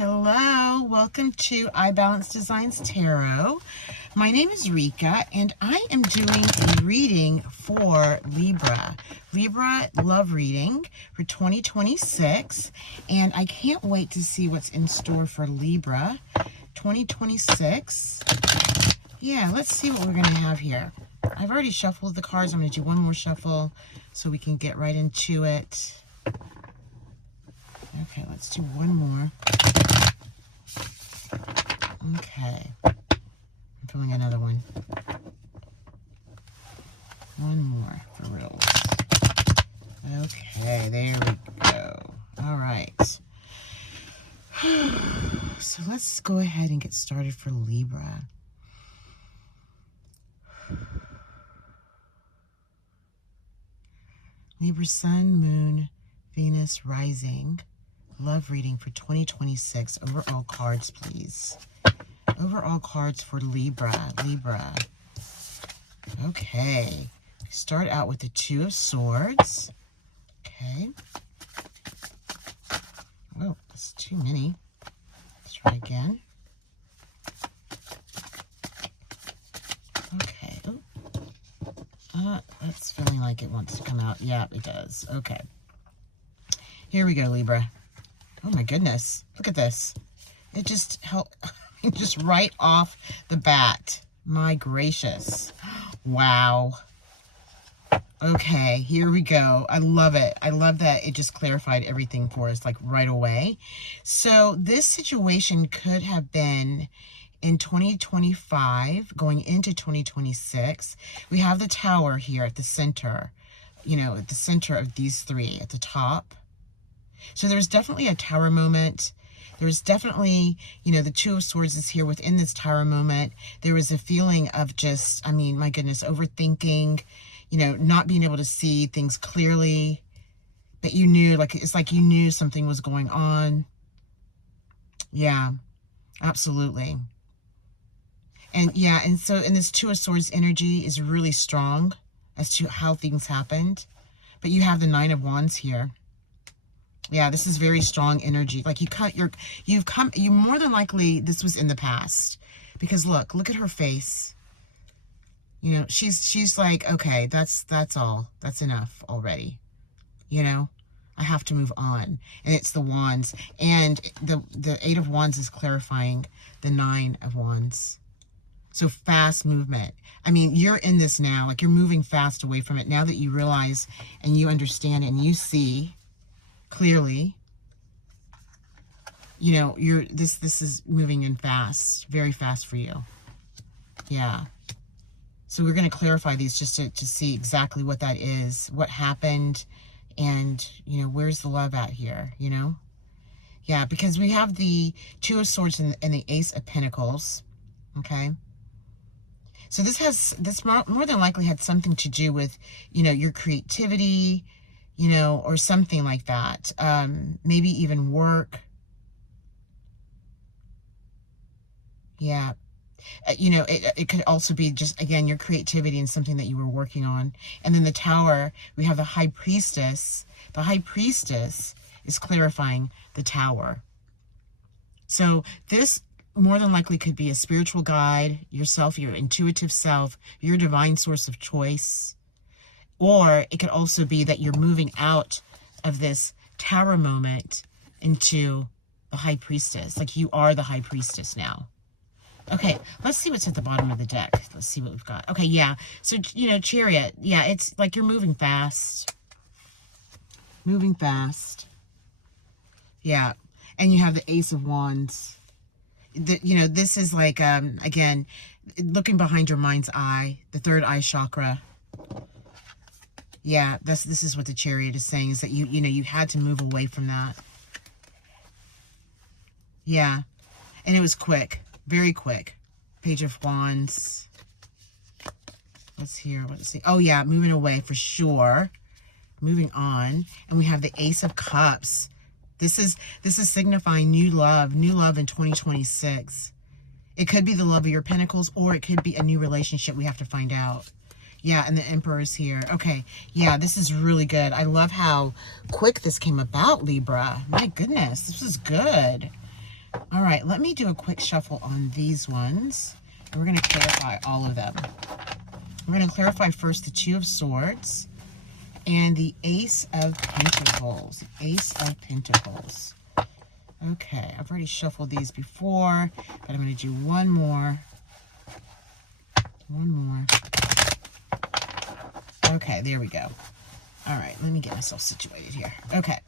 Hello, welcome to IBalanceDesignsTarot. My name is Ricka, and I am doing a reading for Libra. Libra love reading for 2026, and I can't wait to see what's in store for Libra 2026. Yeah, let's see what we're going to have here. I've already shuffled the cards. I'm going to do one more shuffle so we can get right into it. Okay, let's do one more. Okay. I'm pulling another one. One more for reals. Okay, there we go. All right. So let's go ahead and get started for Libra. Libra Sun, Moon, Venus, Rising. Love reading for 2026. Overall cards, please. Overall cards for Libra. Libra. Okay. Start out with the Two of Swords. Okay. Oh, that's too many. Let's try again. Okay. Oh. That's feeling like it wants to come out. Yeah, it does. Okay. Here we go, Libra. Oh my goodness. Look at this. It just helped. Just right off the bat. My gracious. Wow. Okay, here we go. I love it. I love that it just clarified everything for us, like right away. So this situation could have been in 2025, going into 2026. We have the Tower here at the center, you know, at the center of these three at the top. So there's definitely a Tower moment. There's definitely, you know, the Two of Swords is here within this Tower moment. There was a feeling of just, I mean, my goodness, overthinking, you know, not being able to see things clearly. But you knew, like, it's like you knew something was going on. Yeah, absolutely. And yeah, and so, and this Two of Swords energy is really strong as to how things happened. But you have the Nine of Wands here. Yeah, this is very strong energy. Like you more than likely, this was in the past. Because look at her face. You know, she's like, okay, that's all. That's enough already. You know, I have to move on. And it's the Wands. And the Eight of Wands is clarifying the Nine of Wands. So fast movement. I mean, you're in this now. Like you're moving fast away from it. Now that you realize and you understand and you see clearly, you know, this is moving in fast, very fast for you. Yeah. So we're going to clarify these just to see exactly what that is, what happened, and, you know, where's the love at here, you know? Yeah, because we have the Two of Swords and the Ace of Pentacles, okay? So this more than likely had something to do with, you know, your creativity, you know, or something like that. Maybe even work. Yeah. You know, it could also be just, again, your creativity and something that you were working on. And then the Tower, we have the High Priestess. The High Priestess is clarifying the Tower. So this more than likely could be a spiritual guide, yourself, your intuitive self, your divine source of choice. Or it could also be that you're moving out of this Tower moment into the High Priestess. Like you are the High Priestess now. Okay, let's see what's at the bottom of the deck. Let's see what we've got. Okay, yeah. So, you know, Chariot. Yeah, it's like you're moving fast. Moving fast. Yeah. And you have the Ace of Wands. You know, this is like, again, looking behind your mind's eye. The third eye chakra. Yeah, this is what the Chariot is saying, is that you know, you had to move away from that. Yeah. And it was quick. Very quick. Page of Wands. Let's hear. Let's see. Oh, yeah. Moving away for sure. Moving on. And we have the Ace of Cups. This is signifying new love in 2026. It could be the love of your pentacles, or it could be a new relationship. We have to find out. Yeah, and the Emperor's here. Okay, yeah, this is really good. I love how quick this came about, Libra. My goodness, this is good. All right, let me do a quick shuffle on these ones. And we're going to clarify all of them. We're going to clarify first the Two of Swords and the Ace of Pentacles. Ace of Pentacles. Okay, I've already shuffled these before, but I'm going to do one more. One more. Okay, there we go. All right, let me get myself situated here. Okay.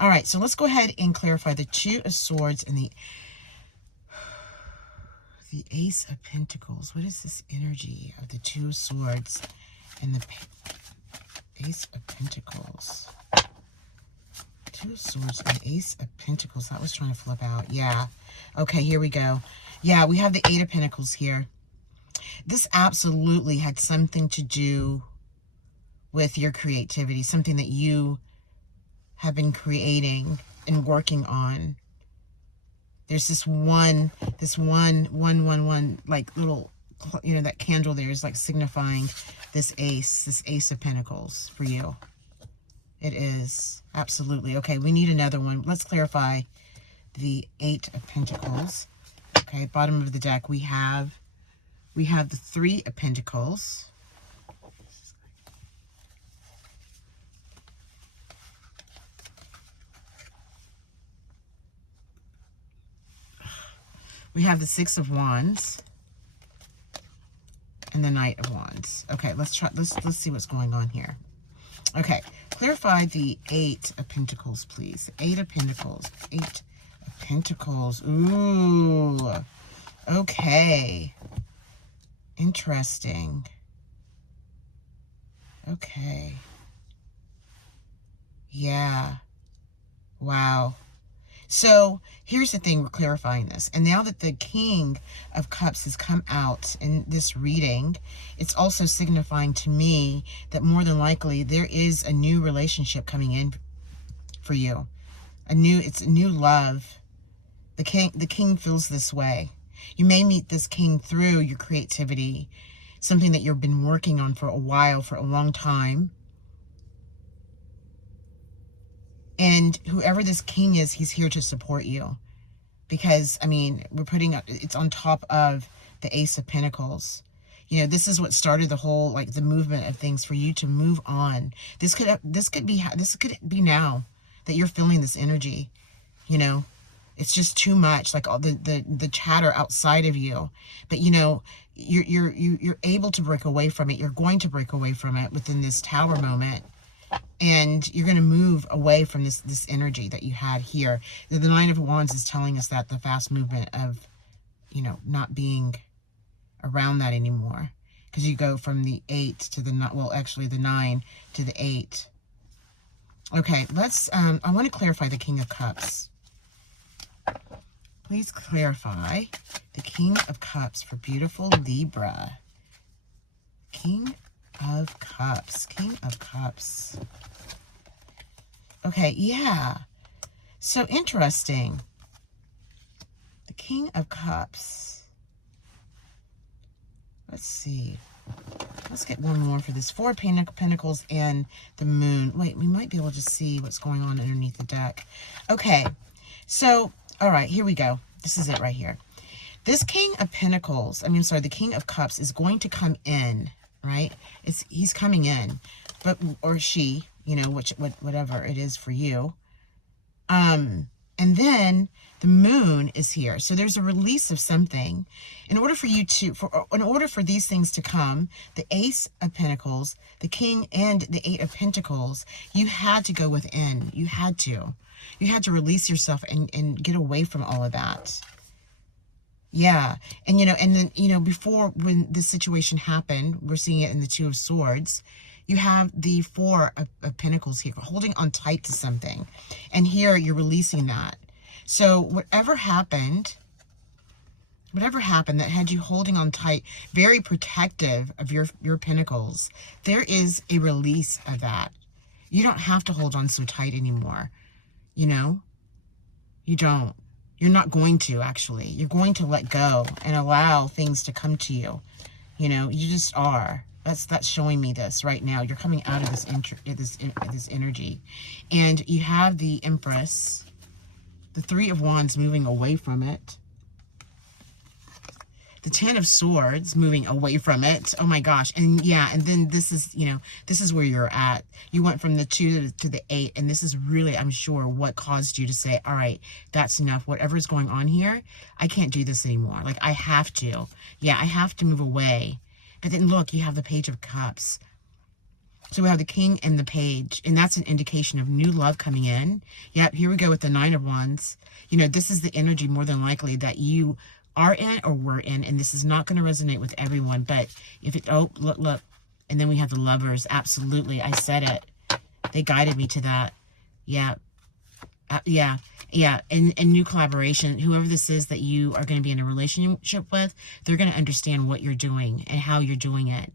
All right, so let's go ahead and clarify the Two of Swords and the Ace of Pentacles. What is this energy of the Two of Swords and the Ace of Pentacles? Two of Swords and the Ace of Pentacles. That was trying to flip out. Yeah. Okay, here we go. Yeah, we have the Eight of Pentacles here. This absolutely had something to do with your creativity, something that you have been creating and working on. There's this one, like little, you know, that candle there is like signifying this ace of pentacles for you. It is, absolutely. Okay, we need another one. Let's clarify the Eight of Pentacles. Okay, bottom of the deck, we have the Three of Pentacles. We have the Six of Wands and the Knight of Wands. Okay, let's see what's going on here. Okay, clarify the Eight of Pentacles, please. Eight of Pentacles. Eight of Pentacles. Ooh. Okay. Interesting. Okay. Yeah. Wow. So here's the thing, we're clarifying this. And now that the King of Cups has come out in this reading, it's also signifying to me that more than likely there is a new relationship coming in for you. It's a new love. The king feels this way. You may meet this king through your creativity, something that you've been working on for a while, for a long time. And whoever this king is, he's here to support you. Because, I mean, it's on top of the Ace of Pentacles. You know, this is what started the whole, like, the movement of things for you to move on. This could be now that you're feeling this energy, you know. It's just too much, like all the chatter outside of you. But, you know, you're able to break away from it. You're going to break away from it within this Tower moment. And you're going to move away from this energy that you had here. The Nine of Wands is telling us that the fast movement of, you know, not being around that anymore. Because you go from the 8 to the, well, actually the 9 to the 8. Okay, I want to clarify the King of Cups. Please clarify the King of Cups for beautiful Libra. King of Cups. King of Cups. Okay, yeah. So interesting. The King of Cups. Let's see. Let's get one more for this. Four Pentacles and the Moon. Wait, we might be able to see what's going on underneath the deck. Okay, so, all right, here we go. This is it right here. This King of Pentacles, the King of Cups is going to come in, right? He's coming in, or she, you know, whatever it is for you. And then the Moon is here. So there's a release of something. In order for these things to come, the Ace of Pentacles, the King, and the Eight of Pentacles, you had to go within. You had to release yourself and get away from all of that. Yeah. And, you know, and then, you know, before, when this situation happened, we're seeing it in the Two of Swords, you have the Four of Pentacles here, holding on tight to something. And here you're releasing that. So whatever happened that had you holding on tight, very protective of your pentacles, there is a release of that. You don't have to hold on so tight anymore. You know? You don't. You're not going to, actually. You're going to let go and allow things to come to you. You know, you just are. That's showing me this right now. You're coming out of this energy. And you have the Empress, The Three of Wands moving away from it. The Ten of Swords moving away from it. Oh my gosh. And yeah, and then this is, you know, this is where you're at. You went from the 2 to the 8, and this is really, I'm sure, what caused you to say, all right, that's enough. Whatever's going on here, I can't do this anymore. Like, I have to. Yeah, I have to move away. But then look, you have the Page of Cups. So we have the King and the Page, and that's an indication of new love coming in. Yep, here we go with the Nine of Wands. You know, this is the energy more than likely that you are in or were in, and this is not going to resonate with everyone, but if it, oh, look, and then we have the Lovers. Absolutely, I said it. They guided me to that. Yeah. Yeah, and new collaboration. Whoever this is that you are going to be in a relationship with, they're going to understand what you're doing and how you're doing it.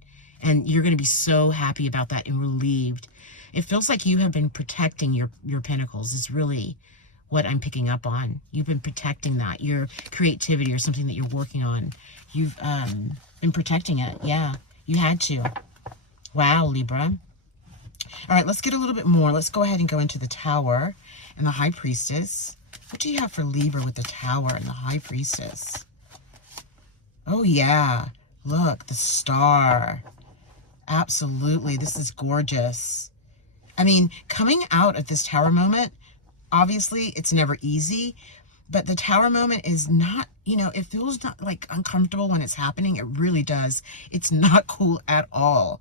And you're going to be so happy about that and relieved. It feels like you have been protecting your pentacles. It's really what I'm picking up on. You've been protecting that. Your creativity or something that you're working on. You've been protecting it. Yeah, you had to. Wow, Libra. All right, let's get a little bit more. Let's go ahead and go into the Tower and the High Priestess. What do you have for Libra with the Tower and the High Priestess? Oh, yeah. Look, the Star. Absolutely. This is gorgeous. I mean, coming out of this Tower moment, obviously, it's never easy, but the Tower moment is not, you know, it feels not like uncomfortable when it's happening. It really does. It's not cool at all.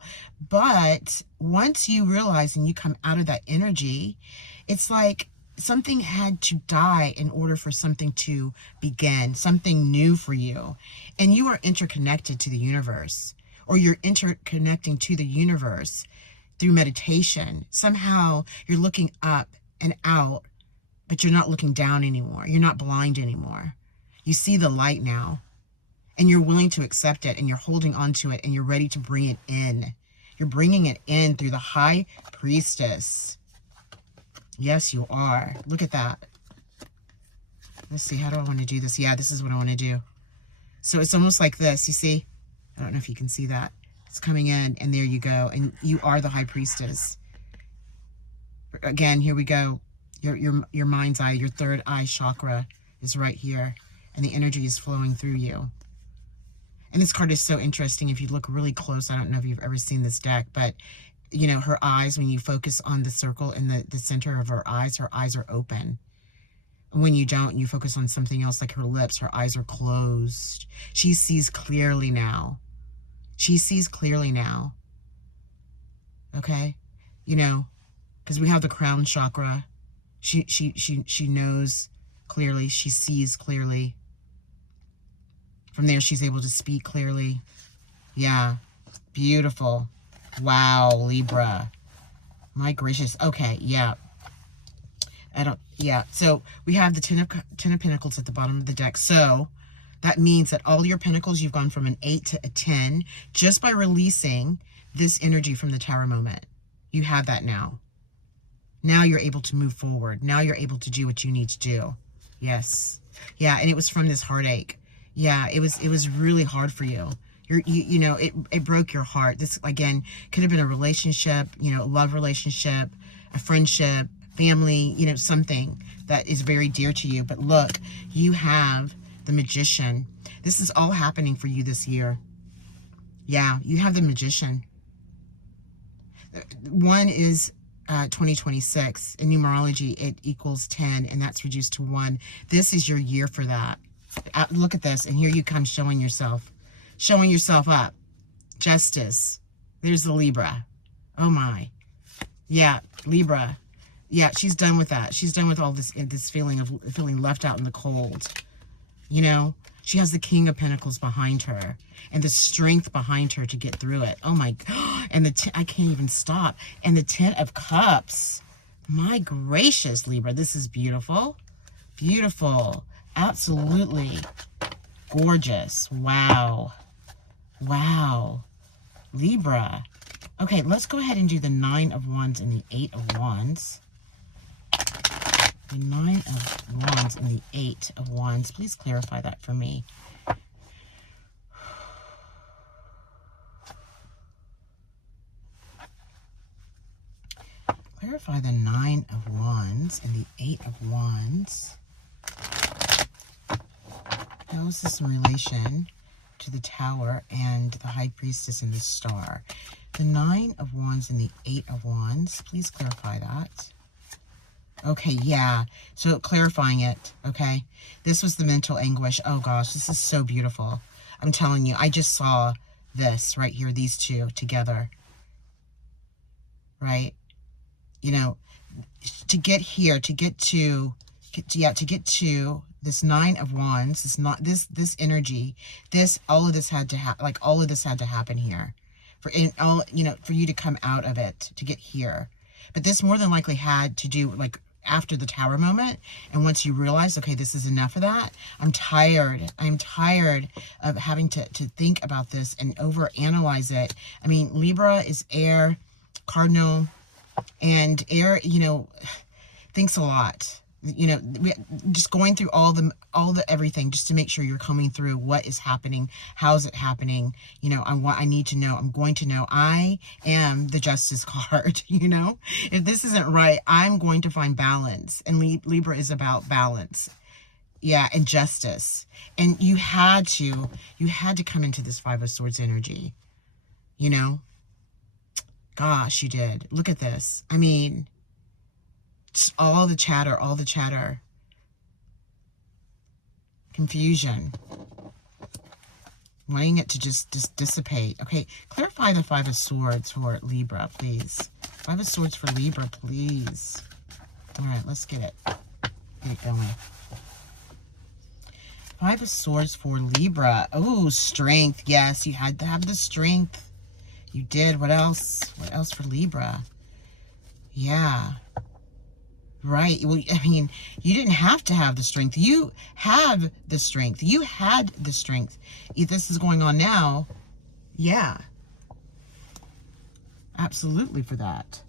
But once you realize and you come out of that energy, it's like something had to die in order for something to begin, something new for you. And you are interconnected to the universe, or you're interconnecting to the universe through meditation. Somehow you're looking up and out, but you're not looking down anymore. You're not blind anymore. You see the light now, and you're willing to accept it, and you're holding on to it, and you're ready to bring it in. You're bringing it in through the High Priestess. Yes, you are. Look at that. Let's see. How do I want to do this? Yeah, this is what I want to do. So it's almost like this. You see? I don't know if you can see that. It's coming in, and there you go. And you are the High Priestess. Again, here we go. Your mind's eye, your third eye chakra is right here, and the energy is flowing through you. And this card is so interesting. If you look really close, I don't know if you've ever seen this deck, but you know, her eyes, when you focus on the circle in the center of her eyes are open. And when you don't, you focus on something else like her lips, her eyes are closed. She sees clearly now. She sees clearly now. Okay? You know, because we have the crown chakra. She knows clearly. She sees clearly. From there, she's able to speak clearly. Yeah. Beautiful. Wow, Libra. My gracious. Okay, yeah. Yeah. So we have the Ten of Pentacles at the bottom of the deck. So that means that all your pentacles, you've gone from an 8 to a 10 just by releasing this energy from the Tower moment. You have that now. Now you're able to move forward. Now you're able to do what you need to do. Yes. Yeah, and it was from this heartache. Yeah, it was really hard for you. You know, it broke your heart. This, again, could have been a relationship, you know, a love relationship, a friendship, family, you know, something that is very dear to you. But look, you have the Magician. This is all happening for you this year. Yeah, you have the Magician. One is 2026. In numerology, it equals 10, and that's reduced to 1. This is your year for that. Look at this, and here you come showing yourself up. Justice. There's the Libra. Oh my. Yeah, Libra. Yeah, she's done with that. She's done with all this feeling of feeling left out in the cold. You know, she has the King of Pentacles behind her and the strength behind her to get through it. Oh my God. And I can't even stop. And the Ten of Cups. My gracious, Libra. This is beautiful. Beautiful. Absolutely gorgeous. Wow. Wow. Libra. Okay, let's go ahead and do the 9 of Wands and the 8 of Wands. The 9 of Wands and the 8 of Wands. Please clarify that for me. Clarify the 9 of Wands and the 8 of Wands. How is this in relation to the Tower and the High Priestess and the Star? The Nine of Wands and the Eight of Wands. Please clarify that. Okay, yeah. So clarifying it, okay? This was the mental anguish. Oh gosh, this is so beautiful. I'm telling you, I just saw this right here, these two together. Right? You know, to get here, to get to this Nine of Wands, this energy, all of this had to happen here. For you to come out of it, to get here. But this more than likely had to do like after the Tower moment, and once you realize, okay, this is enough of that, I'm tired of having to think about this and overanalyze it. I mean, Libra is air, cardinal, and air, thinks a lot. Just going through all the everything just to make sure you're coming through what is happening, how's it happening. I need to know. I'm going to know. I am the Justice card. If this isn't right, I'm going to find balance, and Libra is about balance. Yeah, and justice. And you had to come into this Five of Swords energy. Gosh, you did. Look at this. I mean, all the chatter, confusion, wanting it to just dissipate. Okay, clarify the Five of Swords for Libra, please. Five of Swords for Libra, please. All right, let's get it going. Five of Swords for Libra. Oh, strength. Yes, you had to have the strength. You did. What else? What else for Libra? Yeah. Right. Well, I mean, you didn't have to have the strength. You have the strength. You had the strength. If this is going on now, yeah. Absolutely for that.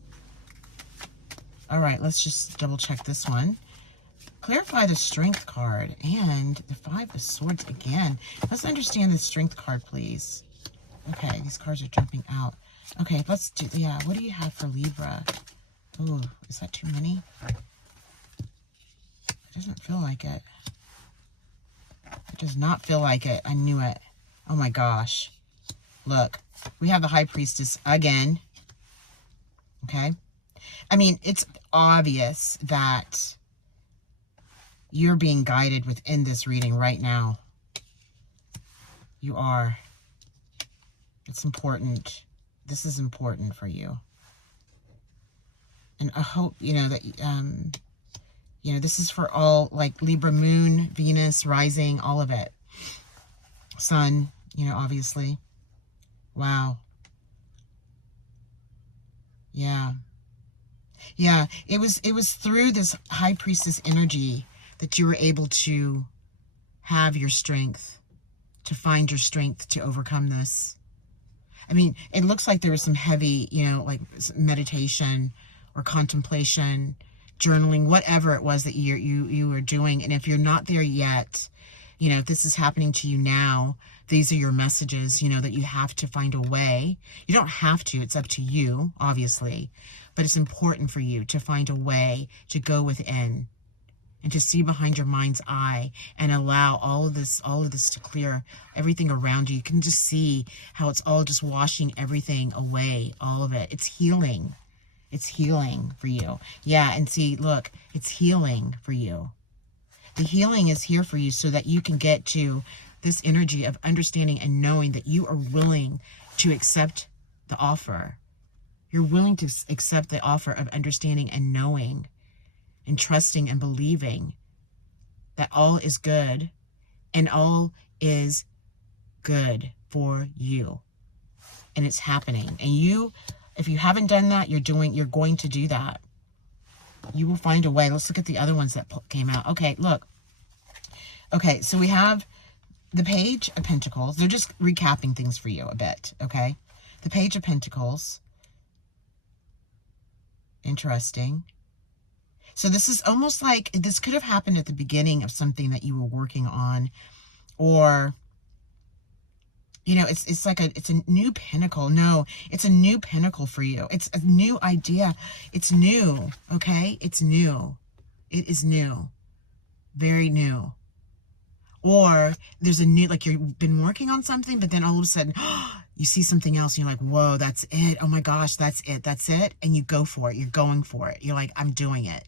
All right, let's just double check this one. Clarify the Strength card and the Five of Swords again. Let's understand the Strength card, please. Okay, these cards are jumping out. Okay, let's do, yeah, what do you have for Libra? Oh, is that too many? It doesn't feel like it. It does not feel like it. I knew it. Oh my gosh. Look, we have the High Priestess again. Okay? I mean, it's obvious that you're being guided within this reading right now. You are. It's important. This is important for you. And I hope, that, this is for all, like, Libra moon, Venus, rising, all of it. Sun, obviously. Wow. Yeah. Yeah, it was through this High Priestess energy that you were able to have your strength, to find your strength to overcome this. I mean, it looks like there was some heavy, like meditation or contemplation, journaling, whatever it was that you were doing. And if you're not there yet, if this is happening to you now, these are your messages, that you have to find a way. You don't have to, it's up to you, obviously. But it's important for you to find a way to go within and to see behind your mind's eye and allow all of this to clear everything around you. You can just see how it's all just washing everything away, all of it. It's healing. It's healing for you. Yeah, and see, look, it's healing for you. The healing is here for you so that you can get to this energy of understanding and knowing that you are willing to accept the offer. You're willing to accept the offer of understanding and knowing and trusting and believing that all is good and all is good for you. And it's happening. And if you haven't done that, you're going to do that. You will find a way. Let's look at the other ones that came out. Okay, look. Okay, so we have the Page of Pentacles. They're just recapping things for you a bit, okay? The Page of Pentacles. Interesting. So this is almost like this could have happened at the beginning of something that you were working on, or it's like it's a new pinnacle. No, it's a new pinnacle for you. It's a new idea. It's new, okay? It's new. It is new. Very new. Or there's a new, like you've been working on something, but then all of a sudden you see something else and you're like, whoa, that's it. Oh my gosh, that's it. That's it. And you go for it. You're going for it. You're like, I'm doing it.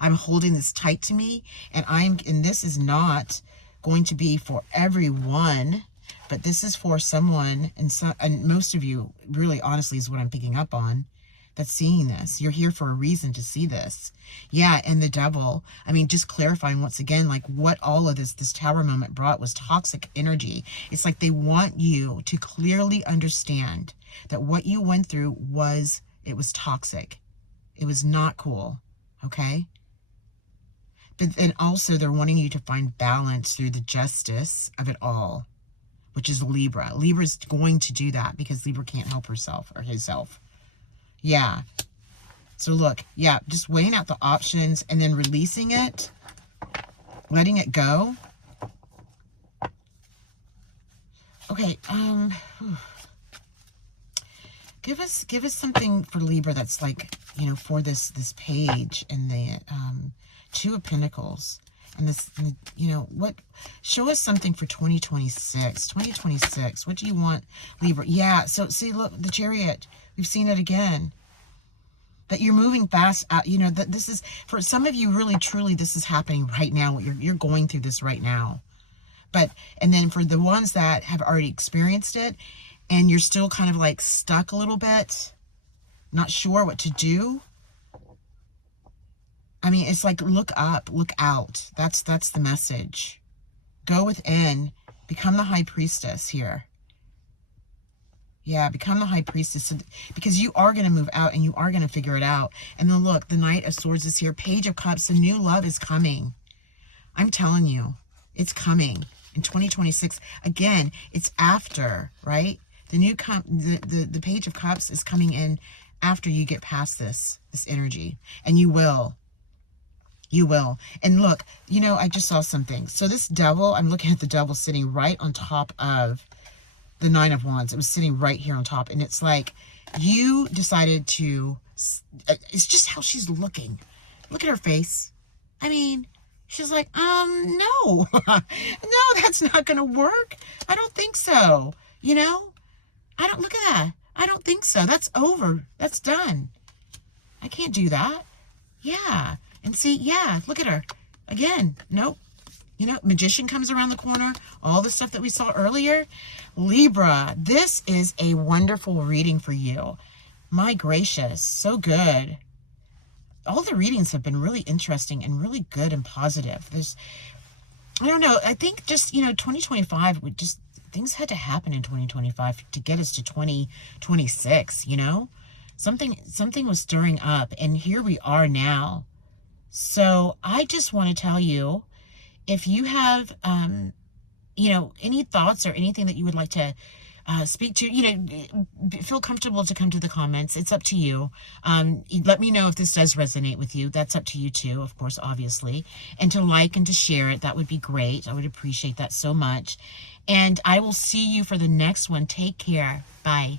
I'm holding this tight to me, and this is not going to be for everyone, but this is for someone, and most of you, really honestly, is what I'm picking up on, that's seeing this. You're here for a reason to see this. Yeah, and the devil, I mean, just clarifying once again, like what all of this Tower moment brought was toxic energy. It's like they want you to clearly understand that what you went through was toxic. It was not cool, okay? But then also they're wanting you to find balance through the justice of it all, which is Libra. Libra's going to do that because Libra can't help herself or himself. Yeah. So look, yeah, just weighing out the options and then releasing it, letting it go. Okay, give us something for Libra that's like, you know, for this page and the Two of Pentacles. And this, you know, show us something for 2026. 2026, what do you want, Libra? Yeah, so see, look, the Chariot, we've seen it again. That you're moving fast, you know, that this is, for some of you, really, truly, this is happening right now. You're going through this right now. But, and then for the ones that have already experienced it, and you're still kind of like stuck a little bit, not sure what to do. I mean, it's like, look up, look out. That's the message. Go within, become the High Priestess here. Yeah, become the High Priestess, because you are going to move out and you are going to figure it out. And then look, the Knight of Swords is here. Page of Cups, the new love is coming. I'm telling you, it's coming in 2026. Again, it's after, right? The new the Page of Cups is coming in after you get past this energy, and you will. You will. And look, you know, I just saw something. So this devil, I'm looking at the devil sitting right on top of the Nine of Wands. It was sitting right here on top. And it's like you decided to, it's just how she's looking. Look at her face. I mean, she's like, no, no, that's not going to work. I don't think so. You know, look at that. I don't think so. That's over. That's done. I can't do that. Yeah. And see, yeah, look at her. Again, nope. You know, Magician comes around the corner. All the stuff that we saw earlier. Libra, this is a wonderful reading for you. My gracious, so good. All the readings have been really interesting and really good and positive. I don't know, I think just, you know, 2025, things had to happen in 2025 to get us to 2026, you know? Something was stirring up, and here we are now. So I just want to tell you, if you have, you know, any thoughts or anything that you would like to speak to, you know, feel comfortable to come to the comments. It's up to you. Let me know if this does resonate with you. That's up to you too, of course, obviously. And to like and to share it, that would be great. I would appreciate that so much. And I will see you for the next one. Take care. Bye.